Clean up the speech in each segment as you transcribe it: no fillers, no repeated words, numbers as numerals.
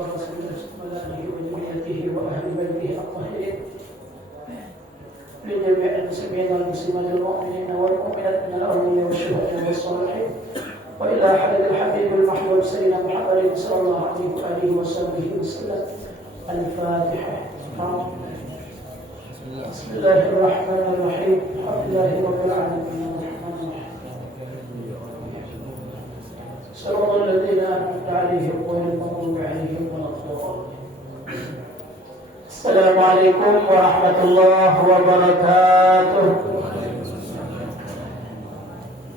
ورسوله وعلى آله وذريته وأهل بيته الطاهرين لجميع المسلمين والمسلمات المؤمنين والمؤمنات من الأولياء والشهداء والصالحين وإلى حضرة الحبيب المحبوب سيدنا محمد صلى الله عليه وآله وسلم. الفاتحة. بسم الله الرحمن الرحيم. الحمد لله رب العالمين الرحمن الرحيم. صراط الذين أنعمت عليهم غير المغضوب عليهم ولا الضالين. السلام عليكم ورحمة الله وبركاته.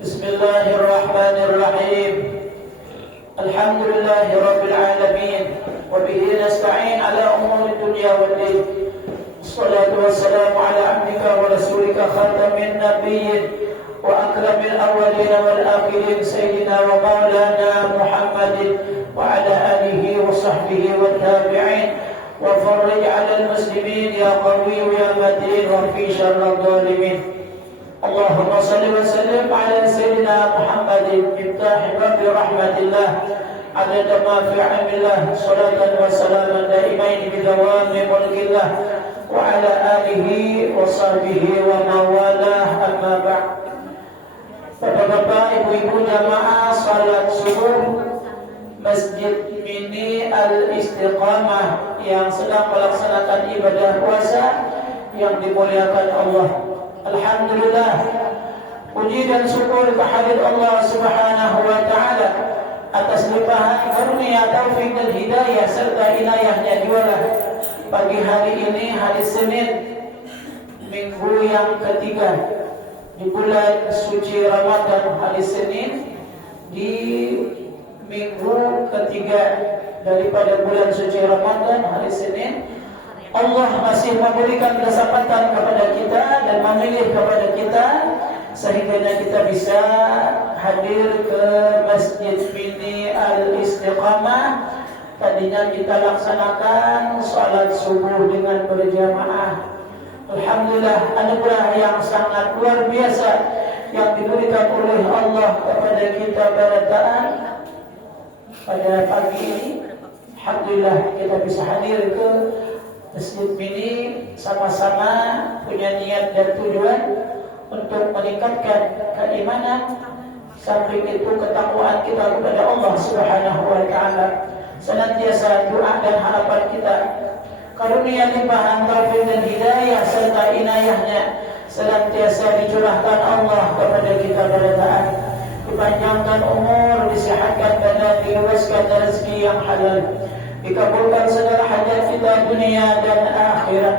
بسم الله الرحمن الرحيم. الحمد لله رب العالمين وبه نستعين على أمور الدنيا والدين. الصلاة والسلام على عبدك ورسولك خاتم النبيين وأكرم الأولين والآخرين سيدنا ومولانا محمد وعلى آله وصحبه والتابعين وفرج على المسلمين يا قوي يا متين وفي شر الظالمين. اللهم صل وسلم على سيدنا محمد مفتاح باب رحمة الله عدد ما في علم الله صلاة وسلاما دائمين بدوام ملك الله وعلى آله وصحبه ومن والاه أما بعد. Bapak-bapak, ibu-ibu jamaah salat subuh Masjid Mini Al-Istiqamah yang sedang melaksanakan ibadah puasa yang dimuliakan Allah. Alhamdulillah, puji dan syukur kehadirat Allah Subhanahu wa taala atas limpahan karunia taufik dan hidayah serta inayahnya jualah pagi hari ini, hari Senin, minggu yang ketiga di bulan suci Ramadan, hari Senin di minggu ketiga daripada bulan suci Ramadan, hari Senin. Allah masih memberikan kesempatan kepada kita dan memilih kepada kita sehingga kita bisa hadir ke Masjid Mini Al-Istiqamah. Tadinya kita laksanakan salat subuh dengan berjamaah. Alhamdulillah, anugerah yang sangat luar biasa yang diberikan oleh Allah kepada kita berataan pada pagi ini. Alhamdulillah kita bisa hadir ke Masjid Mini sama-sama punya niat dan tujuan untuk meningkatkan keimanan, samping itu ketakwaan kita kepada Allah Subhanahu wa taala. Senantiasa doa dan harapan kita karunia limpahan taufik dan hidayah serta inayahnya senantiasa dicurahkan Allah kepada kita pada taat, dipanjangkan umur, disehatkan badan, diluaskan rezeki yang halal, dikabulkan segala hajat kita dunia dan akhirat.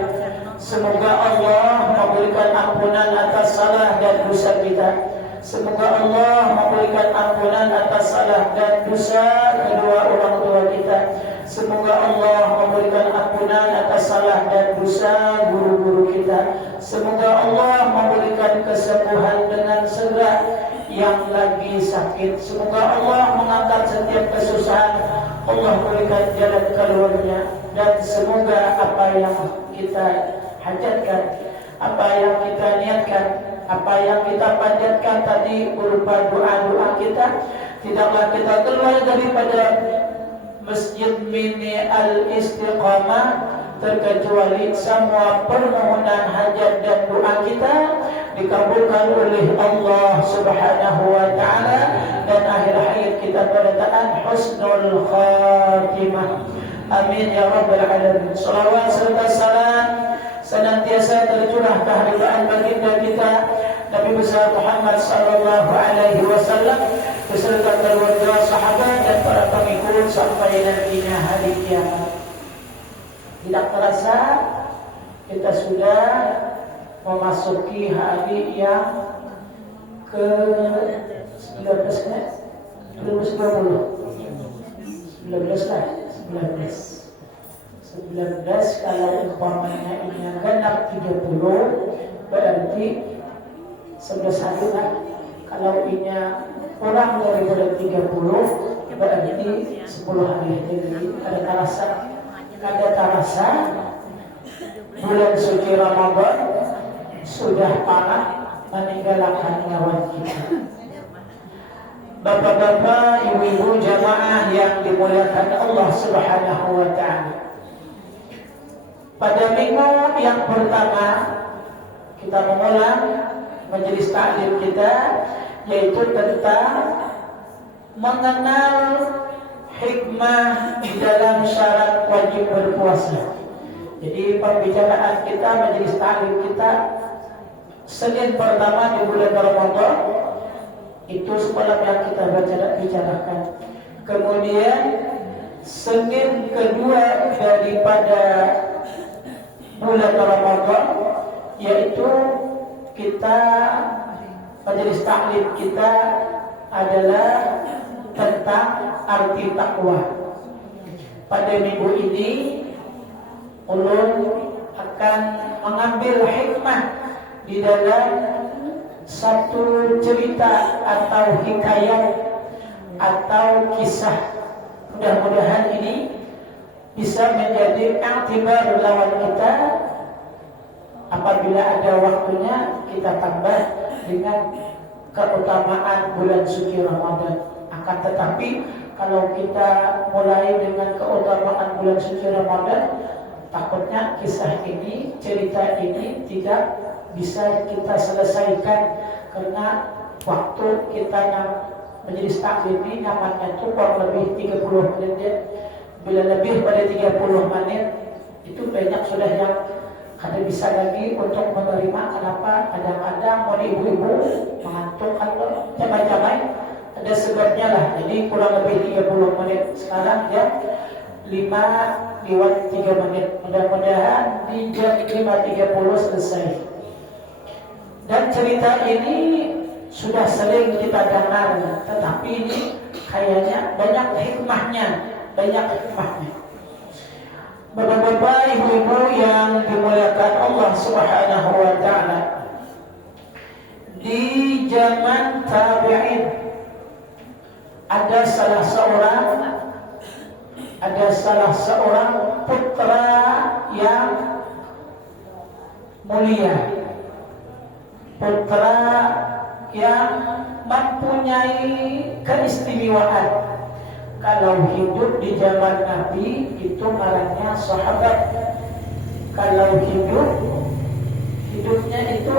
Semoga Allah memberikan ampunan atas salah dan dosa kita. Semoga Allah memberikan ampunan atas salah dan dosa kedua orang tua kita. Semoga Allah memberikan ampunan atas salah dan dosa guru-guru kita. Semoga Allah memberikan kesembuhan dengan segera yang lagi sakit. Semoga Allah mengangkat setiap kesusahan, Allah berikan jalan keluarnya. Dan semoga apa yang kita hajatkan, apa yang kita niatkan, apa yang kita panjatkan tadi berupa doa-doa kita, tidaklah kita keluar daripada Masjid Mini Al-Istiqamah terkecuali semua permohonan hajat dan doa kita dikabulkan oleh Allah Subhanahu wa taala dan akhir hayat kita berataan husnul khatimah. Amin ya rabbal alamin. Salawat serta salam senantiasa tercurah kehadiran baginda kita Nabi besar Muhammad sallallahu alaihi wasallam beserta keluarga, sahabat dan para pengikut sampai nantinya hari kiamat. Tidak terasa kita sudah memasuki hari yang ke-19 kan? 19 lah. 19 kalau umpamanya ini genap 30 berarti 11 hari lah. Kalau ini kurang daripada 30 berarti 10 hari. Jadi ada terasa bulan suci Ramadan sudah parah meninggalkan nyawa kita. Bapak-bapak, ibu-ibu jamaah yang dimuliakan Allah Subhanahu wa taala. Pada minggu yang pertama kita mengulang majelis taklim kita, yaitu tentang mengenal hikmah di dalam syarat wajib berpuasa. Jadi pembicaraan kita, majelis taklim kita Senin pertama di bulan Ramadan itu semalam yang kita bicarakan. Kemudian Senin kedua daripada bulan Ramadan, yaitu kita majelis taklim kita adalah tentang arti takwa. Pada minggu ini ulun akan mengambil hikmah di dalam satu cerita atau hikayat atau kisah. Mudah-mudahan ini bisa menjadi iktibar lawan kita. Apabila ada waktunya kita tambah dengan keutamaan bulan suci Ramadan. Akan tetapi kalau kita mulai dengan keutamaan bulan suci Ramadan, takutnya kisah ini, cerita ini tidak bisa kita selesaikan karena waktu kita yang menjadi taklim ini namanya itu kurang lebih 30 menit. Bila lebih pada 30 menit itu banyak sudah yang kada bisa lagi untuk menerima. Kenapa? Kadang-kadang mau ibu-ibu mengantuk atau jamai-jamai, ada sebabnya lah. Jadi kurang lebih 30 menit. Sekarang jam 5:03. Mudah-mudahan di jam 5:30 selesai. Dan cerita ini sudah sering kita dengar, tetapi ini kayaknya banyak hikmahnya. Bapak-bapak, ibu-ibu yang dimuliakan Allah Subhanahu wa taala. Di zaman tabi'in ada salah seorang putra yang mulia, putra yang mempunyai keistimewaan. Kalau hidup di zaman Nabi itu ngarannya sahabat. Kalau hidupnya itu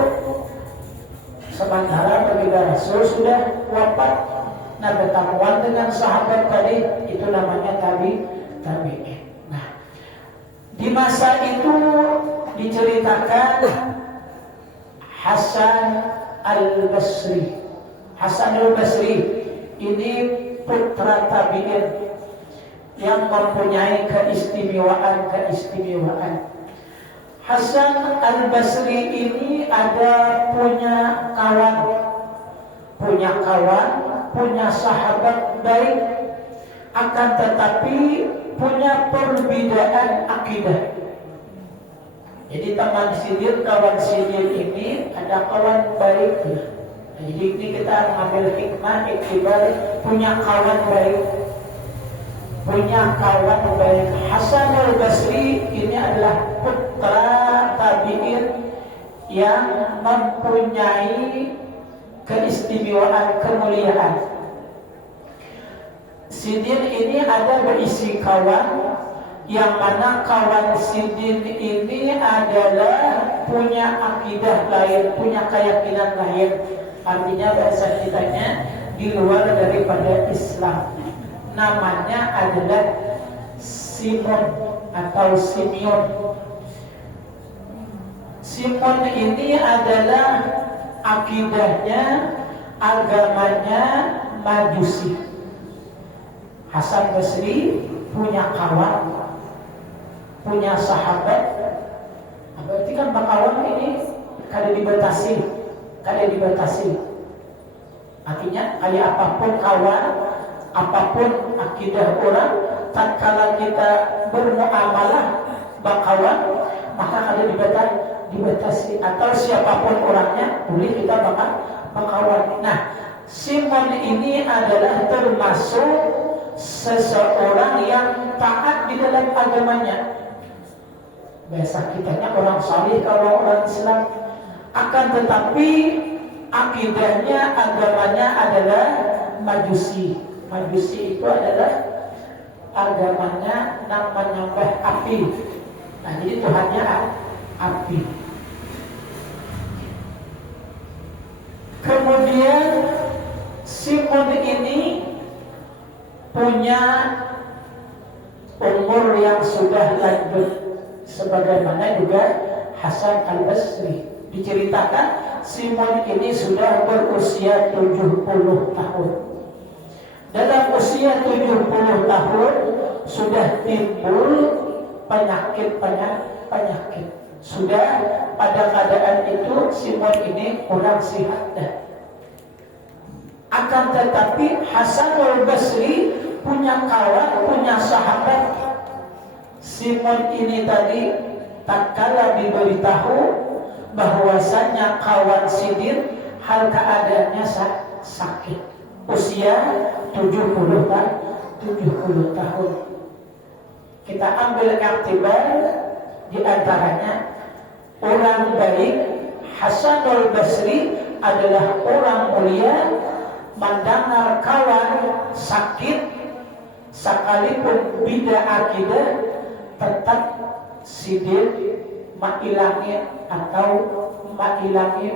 sementara baginda Rasul sudah wafat. Nah, bertemuan dengan sahabat tadi itu namanya tabi'in. Nah, di masa itu diceritakan Hasan al-Basri ini putra tabi'in yang mempunyai keistimewaan. Hasan al-Basri ini punya kawan, punya sahabat baik, akan tetapi punya perbedaan akidah. Jadi teman sidin, kawan sidin ini ada kawan baik. Jadi ini kita mengambil hikmah, iktibar, punya kawan baik. Hasan al-Basri ini adalah putra tabi'in yang mempunyai keistimewaan, kemuliaan. Sidin ini ada berisi kawan, yang mana kawan sidin ini adalah punya akidah lain, punya keyakinan lain. Artinya bahasa kitanya di luar daripada Islam. Namanya adalah Simon atau Simeon. Simon ini adalah akidahnya, agamanya Majusi. Hasan Basri punya kawan, punya sahabat. Berarti kan kawan ini kada dibatasi. Artinya apapun kawan, apapun akidah orang, tatkala kita bermuamalah bakawan, maka kada dibatasi. Atau siapapun orangnya boleh kita bakawan. Nah, Simon ini adalah termasuk seseorang yang taat di dalam agamanya. Biasa kitanya orang saleh kalau orang Islam. Akan tetapi akidahnya, agamanya adalah Majusi. Majusi itu adalah agamanya yang menambah api. Nah, jadi Tuhannya api. Kemudian Simon ini punya umur yang sudah lanjut, sebagaimana juga Hasan Al-Basri. Diceritakan Simon ini sudah berusia 70 tahun. Dalam usia 70 tahun sudah timbul penyakit. Sudah pada keadaan itu Simon ini kurang sehat. Akan tetapi Hasan Al-Basri punya kawan, punya sahabat. Simon ini tadi tatkala diberitahu bahwasanya kawan Sidin hal keadaannya sakit, usia 70 tahun. Kita ambil iktibar di antaranya orang baik. Hasan Al-Basri adalah orang mulia, mendengar kawan sakit sekalipun beda akidah tetap Sidin mengilangi atau mengilangi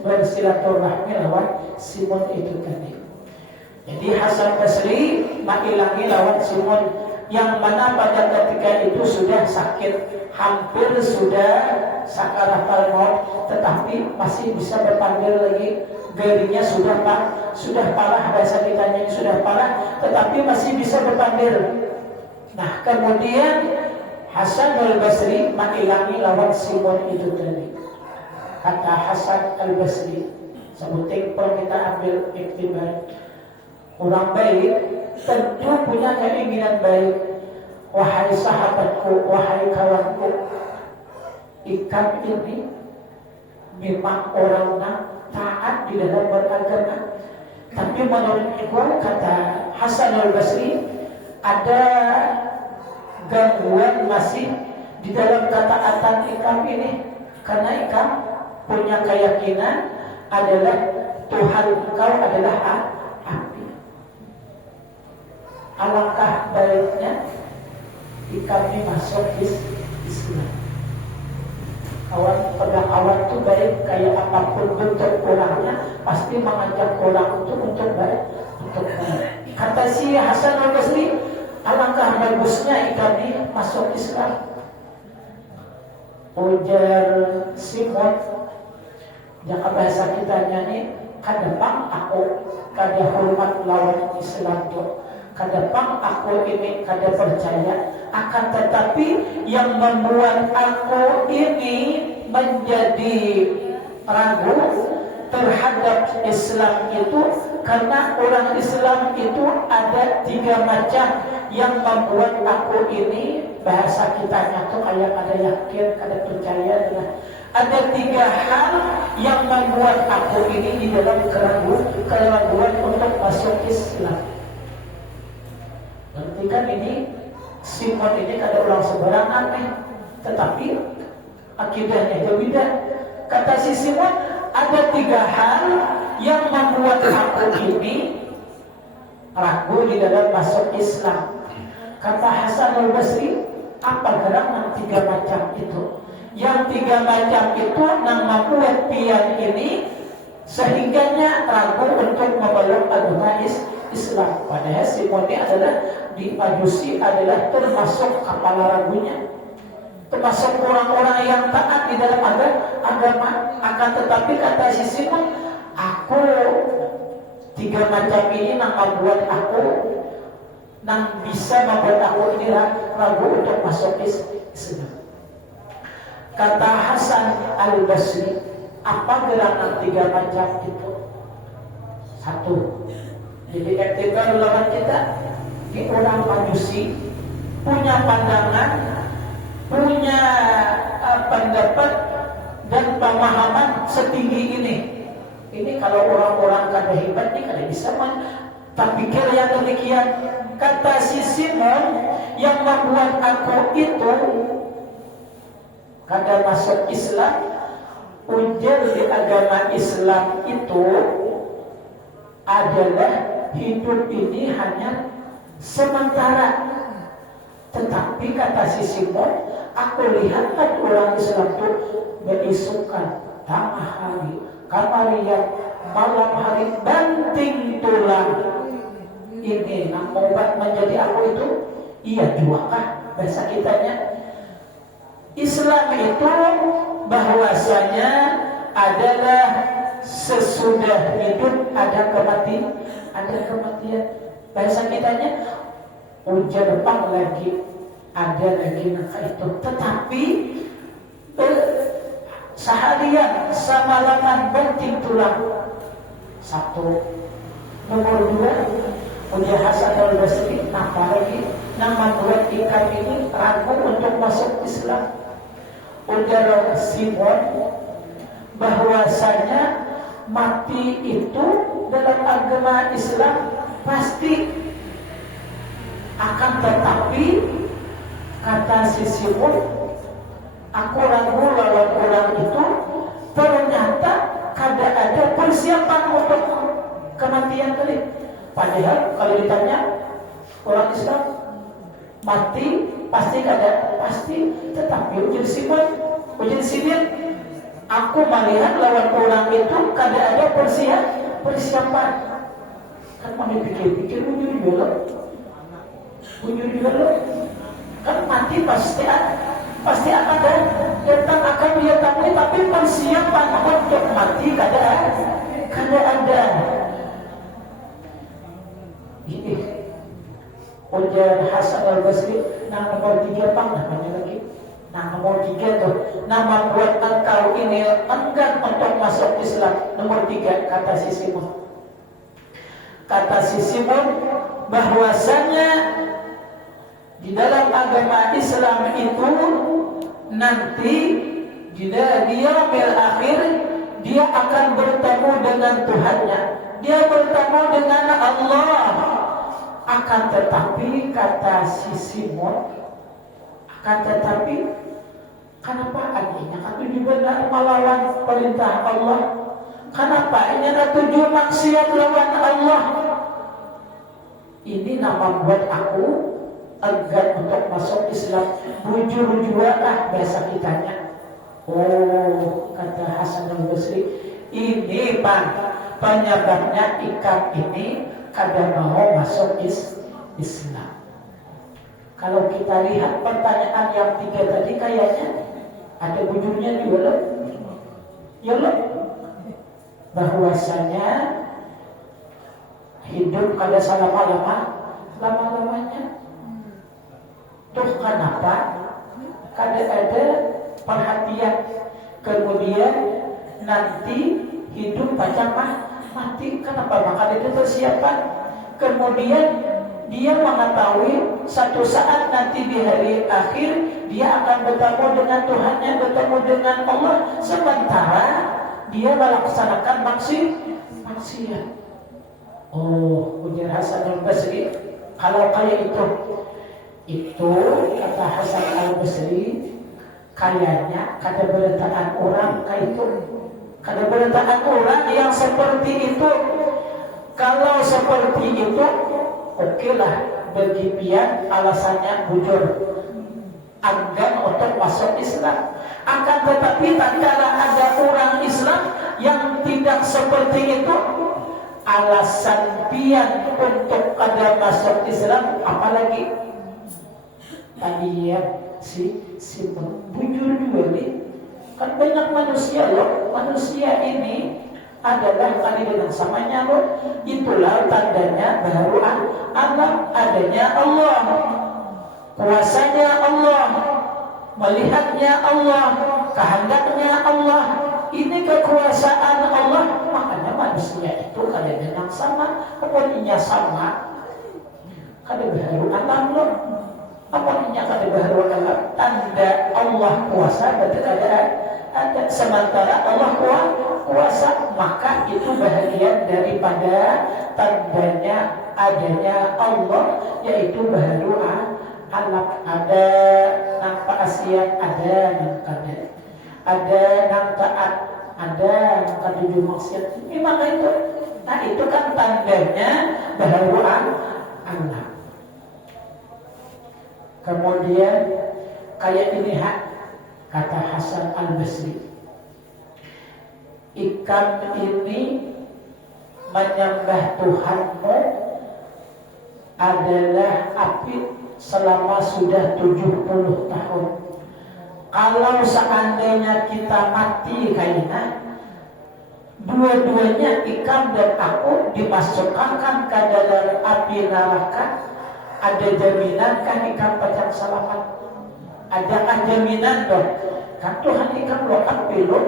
bersilaturahmi lawan Simon itu tadi. Jadi Hasan Basri mengilangi lawan Simon yang mana pada ketika itu sudah sakit, hampir sudah sakaratul maut, tetapi masih bisa berpanggil lagi. Gerinya sudah parah, bahasa kitanya ini sudah parah, tetapi masih bisa berpanggil. Nah, kemudian Hasan Al-Basri mengilangi lawan Simon itu tadi. Kata Hasan Al-Basri, sebutin perlu kita ambil iktibar. Orang baik tentu punya keinginan baik. Wahai sahabatku, wahai kawanku, ikan ini memang orangnya taat di dalam beragama. Tapi menurut ikhwan, kata Hasan Al-Basri, ada gangguan masih di dalam ketaatan ikan ini. Karena ikan punya keyakinan adalah Tuhan engkau adalah api. Alangkah baiknya kami masuk Islam. Kawan itu baik, kayak apapun bentuk orangnya pasti mengajak orang itu untuk baik. Kata si Hasan Al-Basri, alangkah bagusnya kami masuk Islam. Ujar Simon, jika bahasa kita nyanyi, kadang aku kada hormat lawan Islam tuh. Kadang aku ini kada percaya, akan tetapi yang membuat aku ini menjadi ragu terhadap Islam itu karena orang Islam itu ada 3 macam yang membuat aku ini, bahasa kitanya tuh kayak kada yakin, kada percaya. Ada 3 hal yang membuat aku ini di dalam keraguan untuk masuk Islam. Berarti kan ini Simon ini kada orang sebarang aneh, tetapi akidahnya berbeda. Kata si Simon, ada 3 hal yang membuat aku ini ragu di dalam masuk Islam. Kata Hasan Al-Basri, apa gerangan 3 macam itu? Yang 3 macam itu yang membuat pian ini sehingganya ragu untuk memeluk agama Islam. Padahal Simon ini adalah di Majusi adalah termasuk kepala ragunya, termasuk orang-orang yang taat di dalam agama. Akan tetapi kata si Simon, aku 3 macam ini yang membuat aku, yang bisa membuat aku ini ragu untuk masuk Islam. Kata Hasan Al-Basri, apa gerangan 3 macam itu? 1. Jadi ketika ulama kita di orang Majusi punya pandangan, punya pendapat dan pemahaman setinggi ini. Ini kalau orang-orang kada hebat ini kada bisa berpikir yang demikian. Kata si Simon, yang membuat aku itu kada masuk Islam, ujar di agama Islam itu adalah hidup ini hanya sementara. Tetapi kata si Simon, aku lihat kan orang Islam itu berisukan tengah hari, kamarian, malam hari, banting tulang. Ini nak obat menjadi aku itu, iya juakah bahasa kitanya. Islam itu bahwasanya adalah sesudah hidup ada kematian, bahasa kitanya ujar depan lagi ada lagi nafas itu. Tetapi seharian semalaman banting tulang. Satu. Nomor dua, ujar Hasan al-Basri, apa lagi? Nama buat ikan ini ragu untuk masuk Islam. Ujar Simon bahwasanya mati itu dalam agama Islam pasti, akan tetapi kata si Simon, aku ragu lawan orang itu, ternyata kada ada persiapan untuk kematian tadi. Padahal kalau ditanya orang Islam mati pasti kada, pasti. Tetapi ujian Simon, aku melihat lawan orang itu kada ada persiapan. Kan mau dipikir-pikir ujur dulu. Kan mati pasti akan datang, akan dia temui, tapi persiapan untuk mati kada ada. Ini ujar Hasan al-Basri, nah nomor 3 pang namanya lagi. Nah nomor 3 tuh, nama buat engkau ini enggan untuk masuk Islam. Nomor 3 kata si Simon bahwasanya di dalam agama Islam itu nanti di yaumil akhir dia akan bertemu dengan Tuhannya, dia bertemu dengan Allah. Akan tetapi kata si Simon, kenapa adanya kan tujuh benar melawan perintah Allah? Kenapa ini ada tujuh maksiat lawan Allah? Ini nama buat aku enggan untuk masuk Islam. Bujur jualah bahasa kitanya. Oh, kata Hasan al-Basri, ini penyebabnya ikan ini kada mau masuk Islam. Kalau kita lihat pertanyaan yang 3 tadi kayaknya ada bujurnya juga loh. Ya loh. Bahwasanya hidup kada selama-lamanya. Tuh kenapa kada ada perhatian, kemudian nanti hidup macam mati. Kenapa? Maka itu persiapan. Kemudian dia mengetahui satu saat nanti di hari akhir dia akan bertemu dengan Tuhannya, bertemu dengan Allah. Sementara dia melaksanakan maksiat. Oh, ujar Hasan al-Basri, kalau kayak itu kata Hasan al-Basri, kayaknya kada berataan orang kayak itu. Kada berataan orang yang seperti itu. Kalau seperti itu, oke lah, bagi pian alasannya bujur enggan untuk masuk Islam. Akan tetapi tatkala ada orang Islam yang tidak seperti itu, alasan pian untuk kada masuk Islam apalagi tadi ya si bujur juga nih. Kan banyak manusia loh. Manusia ini adalah kali dengan samanya loh. Itulah tandanya baru alam adanya Allah, kuasanya Allah, melihatnya Allah, kehendaknya Allah. Ini kekuasaan Allah. Makanya manusia itu kali dengan sama, pokoknya sama. Kada baru alam loh. Apanya kada baru alam, tanda Allah kuasa berarti ada. Sementara Allah kuasa, maka itu bahagian daripada tandanya adanya Allah, yaitu baru alam. Ada nampak asiat, ada yang kada, ada yang taat, ada yang kada maksiat. Maka itu Nah itu kan tandanya bahwa anak. Kemudian kayak ini kata Hasan Al-Basri, ikan ini menyembah Tuhanmu adalah api selama sudah 70 tahun. Kalau seandainya kita mati kayaknya, dua-duanya ikan dan aku dimasukkan ke dalam api neraka, ada jaminankah ikan pecah selamat? Adakah jaminan dong? Kan Tuhan ikan lo api lo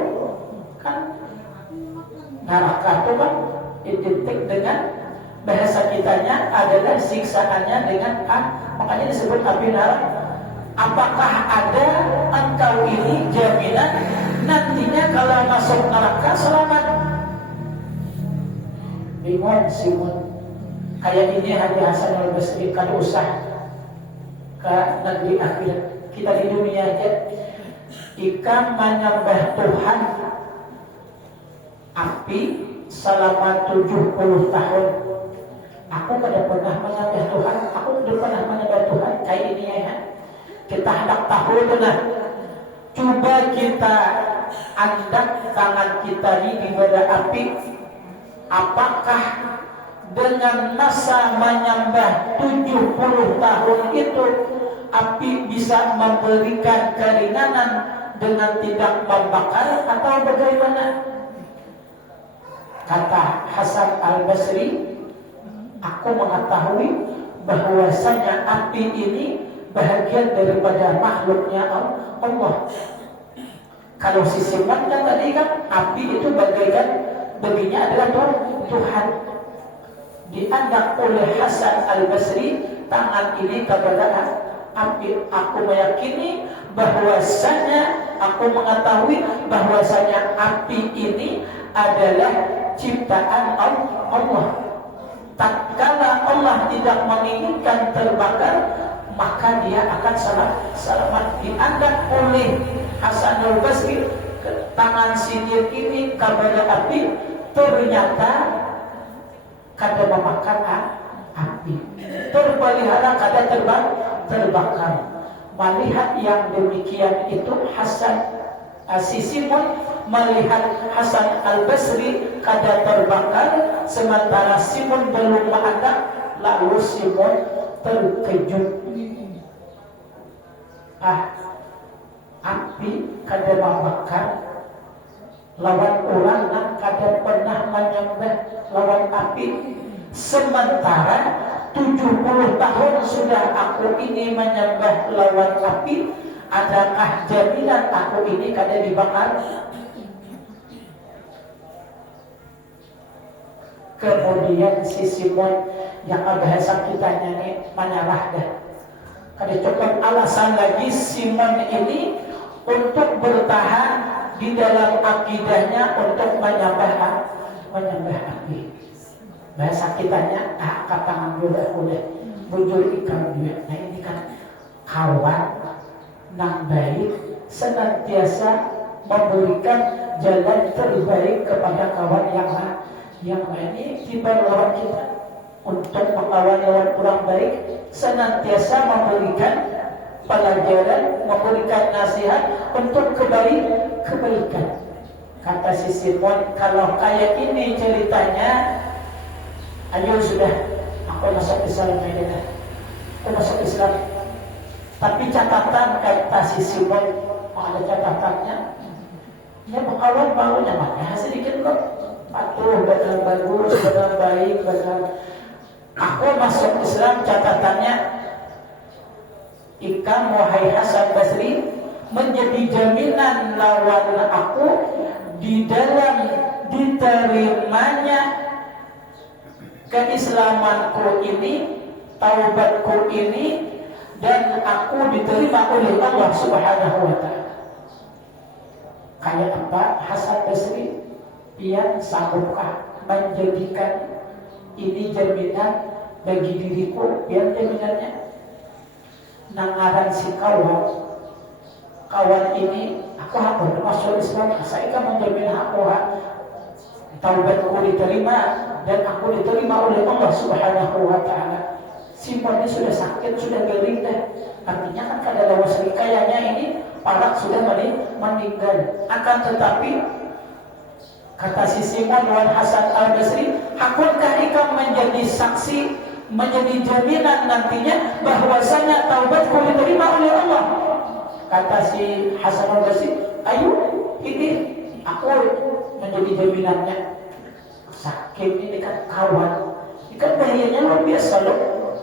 kan neraka itu kan identik dengan bahasa kitanya adalah siksaannya dengan makanya disebut api neraka. Apakah ada engkau ini jaminan nantinya kalau masuk neraka selamat? Bingung Simon. Kayak ini Haji Hasan Al-Basri kada usah ke negeri akhirat. Kita di dunia aja. Ikan menyembah Tuhan api selama 70 tahun. Aku kada pernah menyembah Tuhan. Aku tidak pernah menyembah Tuhan. Kayak ini ya. Kita hendak tahu benar. Coba kita angkat tangan kita ini di bara api. Apakah dengan masa menyembah 70 tahun itu api bisa memberikan keringanan dengan tidak membakar atau bagaimana? Kata Hasan Al-Basri, aku mengetahui bahwasanya api ini bahagian daripada makhluknya Allah. Kalau sisi pandang tadi kan api itu baginya adalah Tuhan. Dianggap oleh Hasan Al-Basri tangan ini kepada api. Aku meyakini bahwasanya aku mengetahui bahwasanya api ini adalah ciptaan Allah. Tatkala Allah tidak menginginkan terbakar, maka dia akan selamat. Dianggap oleh Hasan Al-Basri tangan sindir ini kepada api, ternyata kada memakan api, terpelihara kada terbakar. Melihat yang demikian itu Hasan Simon melihat Hasan Al-Basri kada terbakar, sementara Simon belum menganggap, lalu Simon terkejut. Api kada membakar, lawan orang yang kada pernah menyembah lawan api. Sementara 70 tahun sudah aku ini menyembah lawan api, adakah jaminan aku ini kada dibakar? Kemudian si Simon yang bahasa kitanya ini menyerah dah. Kada cukup alasan lagi Simon ini untuk bertahan di dalam akidahnya untuk menyembah api. Bahasa kitanya angkat tangan dulu udah muncul ikan dia. Nah ini kan kawan yang baik senantiasa memberikan jalan terbaik kepada kawan yang lain. Ini tiba lawan kita untuk melawan lawan kurang baik, senantiasa memberikan pelajaran, memberikan nasihat untuk kebaikan. Kata si Simon, kalau kayak ini ceritanya, ayo sudah, aku masuk Islam aja. Aku masuk Islam. Tapi catatan kata si Simon, ada catatannya. Ya kawan barunya mana sedikit kok. Patuh, benar bagus, benar baik, benar. Aku masuk Islam, catatannya, ikam wahai Hasan Basri menjadi jaminan lawan aku di dalam diterimanya keislamanku ini, taubatku ini, dan aku diterima oleh Allah Subhanahu wa ta'ala. Kayak apa Hasan Basri yang sanggupkah menjadikan ini jaminan bagi diriku, biar jaminannya nangaran si kawan ini aku masuk Islam, saya kan menjamin aku taubatku diterima dan aku diterima oleh Allah Subhanahu wa taala. Simon ini sudah sakit, sudah gerita. Artinya kan kada lawas kayaknya ini parak sudah meninggal. Akan tetapi kata si Simon wan Hasan Al-Basri, akankah ikam menjadi saksi, menjadi jaminan nantinya bahwasanya taubatku diterima oleh Allah? Kata si Hasan Al-Basri, ayo ini aku menjadi jaminannya. Sakit ini kan kawan, ini kan bahayanya luar biasa loh.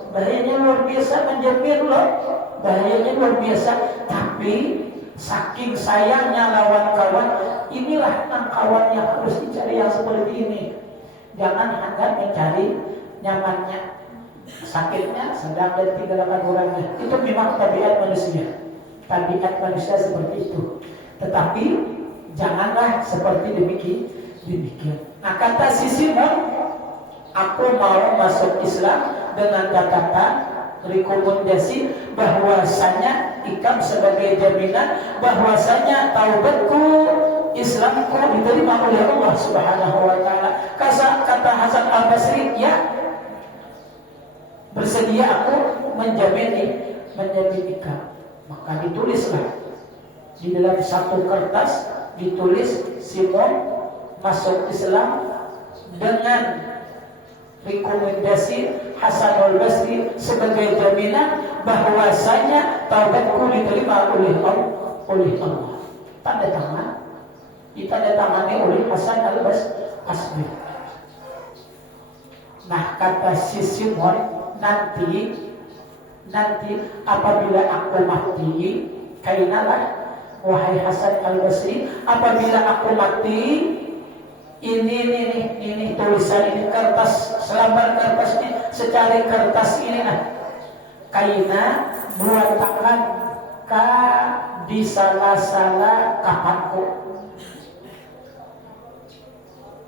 Bahayanya luar biasa menjamin loh. Bahayanya luar biasa. Tapi saking sayangnya lawan kawan, inilah kawan yang harus dicari yang seperti ini. Jangan hanya mencari nyamannya. Sakitnya sedang dan tidak akan kurangnya. Itu memang tabiat manusia. Tabiat manusia seperti itu. Tetapi janganlah seperti demikian. Nah, kata si Simon, aku mau masuk Islam dengan catatan rekomendasi bahwasanya ikam sebagai jaminan bahwasanya taubatku, Islamku diterima oleh Allah Subhanahu wa taala. Kata Hasan Al-Basri, ya, bersedia aku menjamin ikam. Maka ditulislah di dalam satu kertas, ditulis Simon masuk Islam dengan rekomendasi Hasan Al-Basri sebagai jaminan bahwasanya taubatku diterima oleh Allah. Tanda tangan ditandatangani oleh Hasan Al-Basri. Nah, kata si Simon, nanti apabila aku mati, kainalah wahai Hasan Al-Basri, apabila aku mati, ini tulisan ini, kertas, selembar kertas ini, secari kertas ini kaina buat tangan di salah-salah kapanku.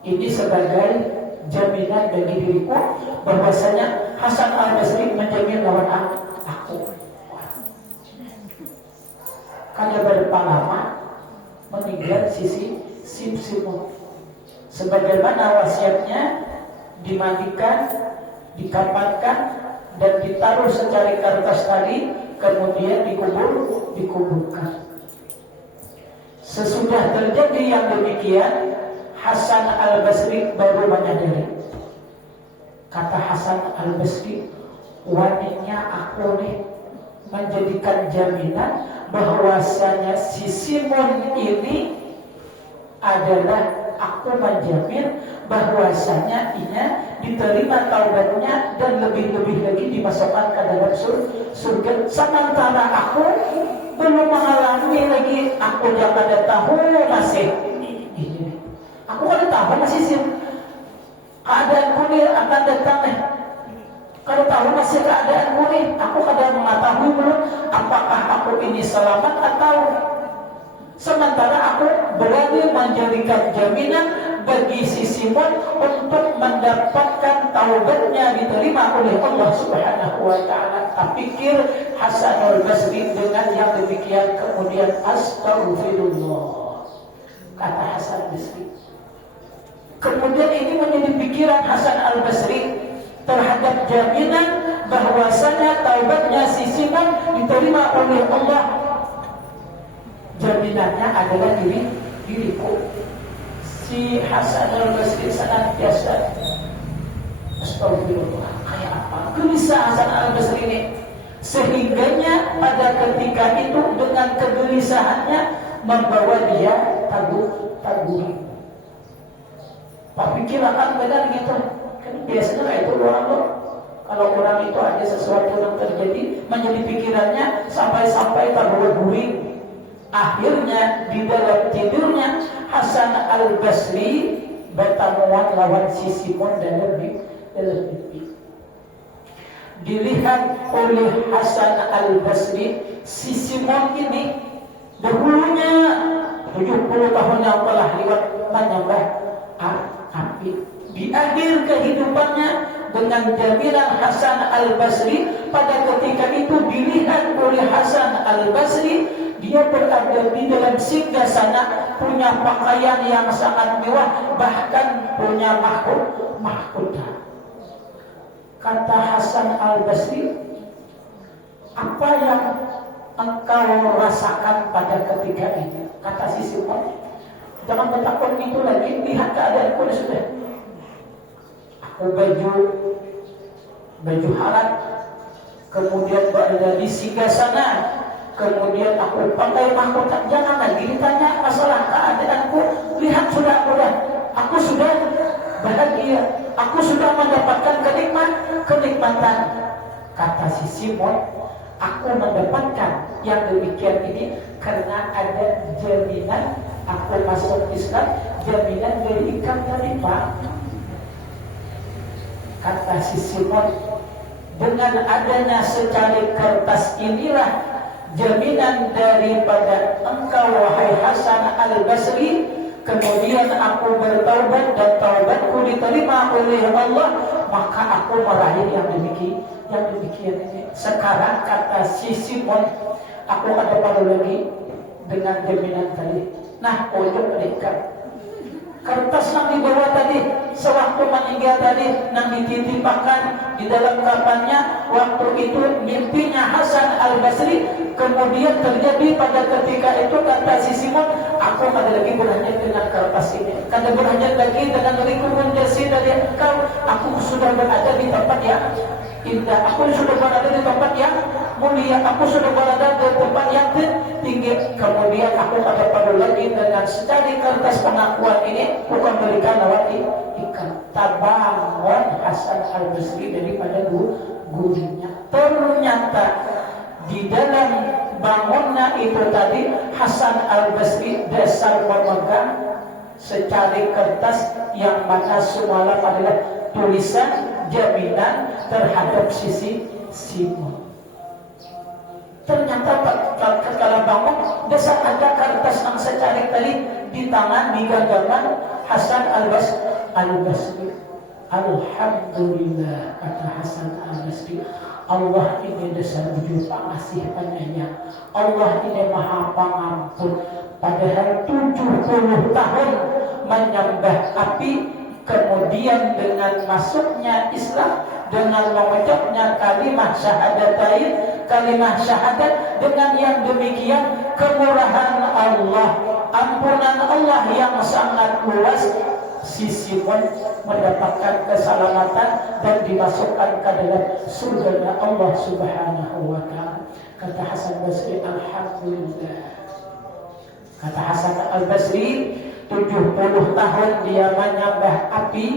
Ini sebagai jaminan bagi diriku bahwasanya Hasan Al-Basri menjamin lawan aku. Karena berapa lama meninggal sisi Simon. Sebagaimana wasiatnya, dimandikan, dikapankan, dan ditaruh secari kertas tadi, kemudian dikuburkan. Sesudah terjadi yang demikian, Hasan Al-Basri baru menyadari. Kata Hasan Al-Basri, wanitnya aku nih menjadikan jaminan bahwasanya si Simon ini adalah, aku menjamin bahwasanya ia diterima taubatnya dan lebih-lebih lagi dimasukkan ke dalam surga. Sementara aku belum mengalami lagi, aku jangan tahu masih ini. Aku kada tahu masih keadaanku ini akan datang Kada tahu masih keadaanku ini. Aku kada mengetahui belum apakah aku ini selamat atau. Sementara aku berani menjadikan jaminan bagi si Simon untuk mendapatkan taubatnya diterima oleh Allah Subhanahu wa taala. Pikir Hasan Al-Basri dengan yang demikian, kemudian astagfirullah, kata Hasan Al-Basri. Kemudian ini menjadi pikiran Hasan Al-Basri terhadap jaminan bahwasanya taubatnya si Simon diterima oleh Allah. Jaminannya adalah diriku. Si Hasan Al-Basri senantiasa astagfirullah, kayak apa gelisah Hasan Al-Basri ini, sehingganya pada ketika itu dengan kegelisahannya membawa dia tabuh. Pak pikir akan benar gitu. Kan biasanya itu orang loh. Kalau orang itu ada sesuatu yang terjadi, menjadi pikirannya sampai tabuh-tabuh. Akhirnya di dalam tidurnya Hasan Al-Basri bertamuan lawan si Simon dalam mimpi. Dilihat oleh Hasan Al-Basri, si Simon ini dahulunya 70 tahun yang telah lewat menyembah api. Di akhir kehidupannya dengan jaminan Hasan Al-Basri. Pada ketika itu dilihat oleh Hasan Al-Basri, dia berada di dalam singgasana, punya pakaian yang sangat mewah, bahkan punya mahkota. Kata Hasan Al-Basri, apa yang engkau rasakan pada ketika ini? Kata si Simon, jangan bertakut itu lagi, lihat keadaanku sudah. Aku baju halat, kemudian berada di singgasana, kemudian aku pakai mahkota. Jangan lagi ditanya masalah keadaanku, lihat sudah aku sudah bahagia, aku sudah mendapatkan kenikmatan. Kata si Simon, aku mendapatkan yang demikian ini karena ada jaminan aku masuk Islam, jaminan dari ikan dari Pak. Kata si Simon, dengan adanya secari kertas inilah jaminan daripada engkau wahai Hasan Al-Basri. Kemudian aku bertaubat dan taubatku diterima oleh Allah, maka aku meraih yang demikian ini. Sekarang kata si Simon, aku ada pada lagi dengan jaminan tadi. Nah, ujung dekat kertas yang dibawa tadi, sewaktu meninggal tadi, yang dititipkan di dalam kapannya, waktu itu mimpinya Hasan Al-Basri, kemudian terjadi pada ketika itu. Kata si Simon, aku ada lagi berhajat dengan kertas ini, kada berhajat lagi dengan rekomendasi dari engkau. Aku sudah berada di tempat yang indah, aku sudah berada di tempat yang mulia, aku sudah berada di tempat yang tinggi. Kemudian aku tak perlu lagi dengan secari kertas pengakuan ini, bukan berikan lewat ikan. Tabangun Hasan Al-Basri daripada gurunya. Ternyata di dalam bangunnya itu tadi, Hasan Al-Basri dasar memegang secari kertas yang mana semalam adalah tulisan jaminan terhadap sisi Simon. Ternyata kalau bangun, dasar ada kertas yang secari tadi di tangan, di genggaman Hasan Al-Basri. Alhamdulillah, kata Hasan Al-Basri, Allah ini dasar wujud pengasih penyayang, Allah ini maha pengampun. Padahal 70 tahun menyembah api, kemudian dengan masuknya Islam, dengan mengucapnya kalimat syahadat, dengan yang demikian kemurahan Allah, ampunan Allah yang sangat luas, si Simon mendapatkan keselamatan dan dimasukkan ke dalam surga Allah Subhanahu wa ta'ala. Kata Hasan Basri, alhamdulillah. Kata Hasan Al-Basri, 70 tahun dia menyembah api,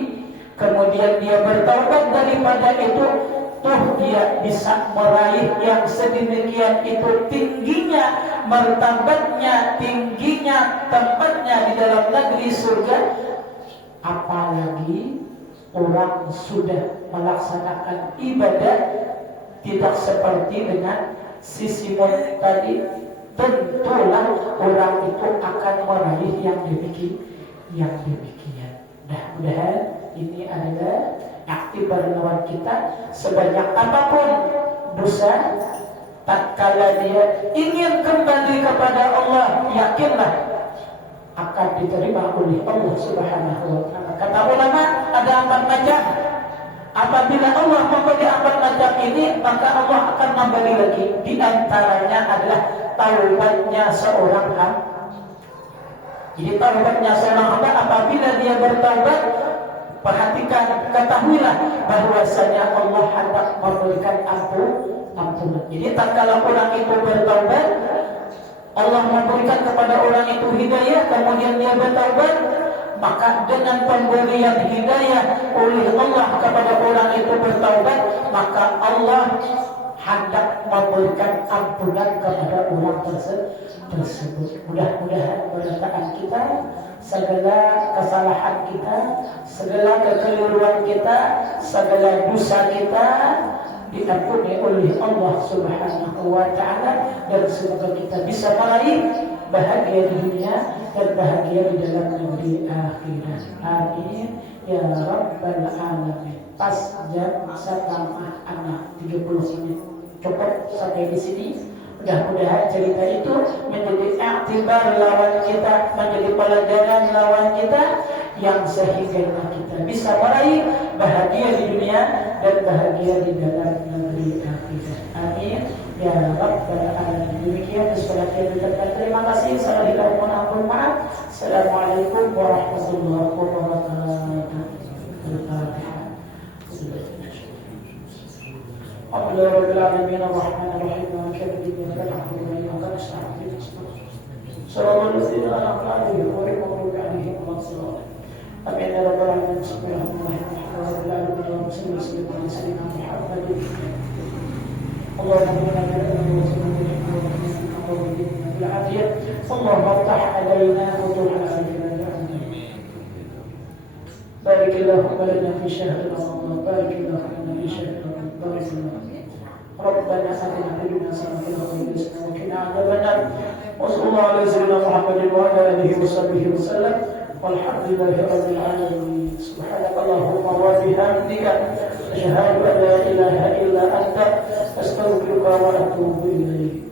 kemudian dia bertaubat daripada itu, toh dia bisa meraih yang sedemikian itu tingginya martabatnya, tingginya tempatnya di dalam negeri surga. Apalagi orang sudah melaksanakan ibadah tidak seperti dengan si Simon tadi, tentulah orang itu akan meraih yang demikian. Mudah-mudahan ini adalah aktibar lawan kita. Sebanyak apapun dosa, tatkala dia ingin kembali kepada Allah, yakinlah akan diterima oleh Allah Subhanahu wa ta'ala. Kata ulama, ada 4 macam. Apabila Allah memberi 4 macam ini, maka Allah akan memberi lagi. Di antaranya adalah taubatnya seorang hamba. Jadi taubatnya seorang hamba, apabila dia bertaubat, perhatikan, ketahuilah bahwasanya Allah hendak memberikan ampunan. Jadi tatkala orang itu bertaubat, Allah memberikan kepada orang itu hidayah, kemudian dia bertaubat, maka dengan pemberian hidayah oleh Allah kepada orang itu bertaubat, maka Allah hendak memberikan ampunan kepada orang tersebut. Mudah-mudahan perkataan kita, segala kesalahan kita, segala kekeliruan kita, segala dosa kita diampuni oleh Allah Subhanahu wa ta'ala, dan semoga kita bisa meraih bahagia di dunia dan bahagia di dalam negeri akhirat. Amin ya rabbal alamin. pas jam setengah anak 30 menit. Cukup sampai di sini. Mudah-mudahan cerita itu menjadi iktibar lawan kita, menjadi pelajaran lawan kita yang sehingga kita bisa meraih bahagia di dunia dan bahagia di dalam negeri akhirat. Amin ya rabbal alamin. Demikian sebagai terima kasih. Salah hilal mohon ampun maaf. Assalamualaikum warahmatullahi wabarakatuh. Alhamdulillah rabbil alamin arrahmanir rahim maliki yaumiddin na'budu wa iyyaka nasta'in shiratal ladzina an'amta 'alaihim ghairil maghdubi 'alaihim waladdallin. Amin ya rabbal alamin. Bismillahirrahmanirrahim. Allahumma افتح علينا فتوح بارك اللهم لنا في شهر رمضان. بارك اللهم لنا في شهر رمضان. بارك اللهم ربنا آتنا في الدنيا حسنة وفي الآخرة حسنة وقنا عذاب النار. وصلى الله على سيدنا محمد وعلى آله وصحبه وسلم والحمد لله رب العالمين. سبحانك اللهم وبحمدك أشهد أن لا إله إلا أنت أستغفرك وأتوب إليك.